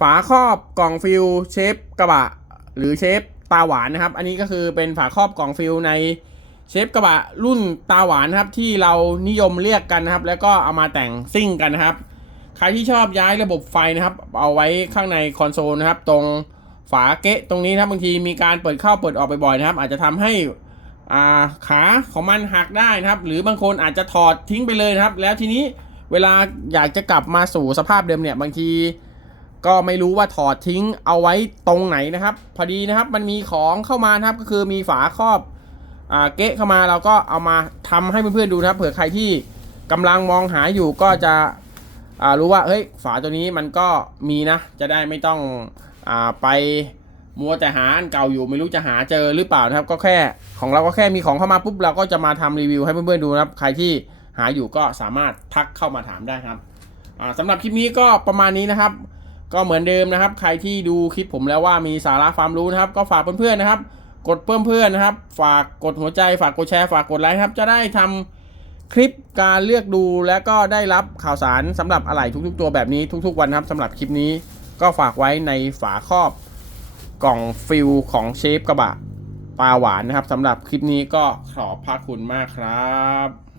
ฝาครอบกล่องฟิลเชฟกระบะ หรือเชฟตาหวานนะครับ อันนี้ก็คือเป็นฝาครอบกล่องฟิลในเชฟกระบะรุ่นตาหวานครับที่เรานิยมเรียกกันนะครับ แล้วก็เอามาแต่งซิ่งกันนะครับ ใครที่ชอบย้ายระบบไฟนะครับ เอาไว้ข้างในคอนโซลนะครับ ตรงฝาเกะตรงนี้นะครับบางทีมีการเปิดเข้าเปิดออกบ่อยๆนะครับ อาจจะทำให้อ่าขาของมันหักได้นะครับ หรือบางคนอาจจะถอดทิ้งไปเลยนะครับ แล้วทีนี้เวลาอยากจะกลับมาสู่สภาพเดิมเนี่ยบางที ก็ไม่รู้ว่าถอดทิ้งเอาไว้ตรงไหนนะครับ พอดีนะครับมันมีของเข้ามานะครับก็คือมีฝาครอบอเกะเข้ามาเราก็เอามาทำให้เพื่อนๆดูนะครับ เผื่อใครที่กำลังมองหาอยู่ก็จะรู้ว่าเฮ้ยฝาตัวนี้มันก็มีนะ จะได้ไม่ต้องอไปมัวแต่หาอันเก่าอยู่ไม่รู้จะหาเจอหรือเปล่านะครับ ก็แค่ของเราก็แค่มีของเข้ามาปุ๊บเราก็จะมาทำรีวิวให้เพื่อนๆดูนะครับ ใครที่หาอยู่ก็สามารถทักเข้ามาถามได้ครับอ่าสำหรับคลิปนี้ก็ประมาณนี้นะครับ ก็เหมือนเดิมนะครับ ใครที่ดูคลิปผมแล้วว่ามีสาระความรู้นะครับ ก็ฝากเพื่อนๆนะครับ กดเพิ่มเพื่อนนะครับ ฝากกดหัวใจ ฝากกดแชร์ ฝากกดไลค์ครับ จะได้ทำคลิปการเลือกดูและก็ได้รับข่าวสารสำหรับอะไหล่ทุกๆ ตัวแบบนี้ทุก ๆ วันครับสำหรับคลิปนี้ก็ฝากไว้ในฝาครอบกล่องฟิลของเชฟกระบะปลาหวานนะครับสำหรับคลิปนี้ก็ขอบพระคุณมากครับ